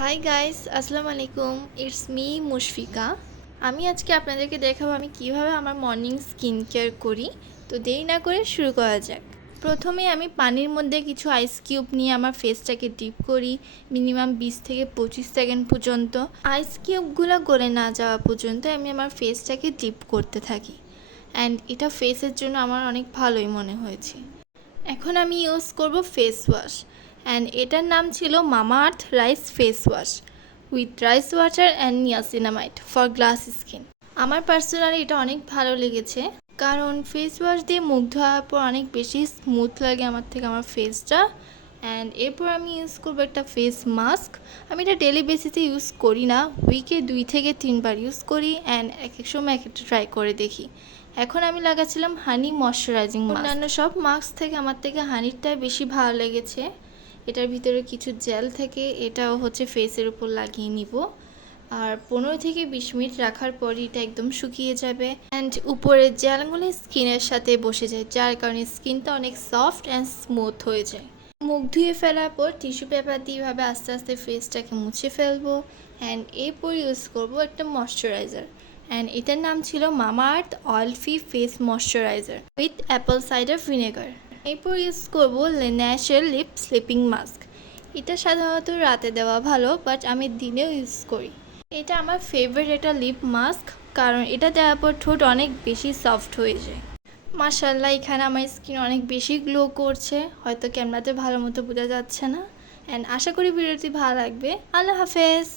Hi guys, আসসালামু আলাইকুম। It's me Mushfika. আমি আজকে আপনাদেরকে দেখাবো আমি কিভাবে আমার মর্নিং স্কিন কেয়ার করি। তো দেরি না করে শুরু করা যাক। প্রথমে আমি পানির মধ্যে কিছু আইস কিউব নিয়ে আমার ফেসটাকে ডিপ করি মিনিমাম 20 থেকে 25 সেকেন্ড পর্যন্ত। আইস কিউবগুলো গলে না যাওয়া পর্যন্ত আমি আমার ফেসটাকে ডিপ করতে থাকি। অ্যান্ড এটা ফেসের জন্য আমার অনেক ভালোই মনে হয়েছে। এখন আমি ইউজ করব ফেস ওয়াশ, অ্যান্ড এটার নাম ছিল Mamaearth rice face wash with rice water and niacinamide for glass skin. আমার পার্সোনালি এটা অনেক ভালো লেগেছে, কারণ ফেস ওয়াশ দিয়ে মুখ ধোয়ার পর অনেক বেশি স্মুথ লাগে আমার ফেসটা। অ্যান্ড এরপর আমি ইউজ করবো একটা ফেস মাস্ক। আমি এটা ডেলি বেসিসে ইউজ করি না, উইকে 2 থেকে 3 বার ইউজ করি, অ্যান্ড এক এক সময় এক একটা ট্রাই করে দেখি। এখন আমি লাগাচ্ছিলাম হানি ময়শ্চারাইজিং মাস্ক। অন্যান্য সব মাস্ক থেকে আমার থেকে হানিরটাই বেশি ভালো লেগেছে। এটার ভিতরে কিছু জেল থেকে এটাও হচ্ছে ফেসের উপর লাগিয়ে নিব, আর 15 থেকে 20 মিনিট রাখার পরই এটা একদম শুকিয়ে যাবে, অ্যান্ড উপরের জেলগুলো স্কিনের সাথে বসে যায়, যার কারণে স্কিনটা অনেক সফট অ্যান্ড স্মুথ হয়ে যায়। মুখ ধুয়ে ফেলার পর টিস্যু পেপার দিয়ে এভাবে আস্তে আস্তে ফেসটাকে মুছে ফেলবো, অ্যান্ড এরপর ইউজ করবো একটা ময়শ্চারাইজার, অ্যান্ড এটার নাম ছিল Mamaearth oil free face moisturizer with apple cider vinegar. এরপর ইউজ করবো ল্যানেশের লিপ স্লিপিং মাস্ক। এটা সাধারণত রাতে দেওয়া ভালো, বাট আমি দিনেও ইউজ করি। এটা আমার ফেভারিট একটা লিপ মাস্ক, কারণ এটা দেওয়ার পর ঠোঁট অনেক বেশি সফট হয়ে যায়। মাশাআল্লাহ, এখানে আমার স্কিন অনেক বেশি গ্লো করছে, হয়তো ক্যামেরাতে ভালো মতো বোঝা যাচ্ছে না। অ্যান্ড আশা করি ভিডিওটি ভালো লাগবে। আল্লাহ হাফেজ।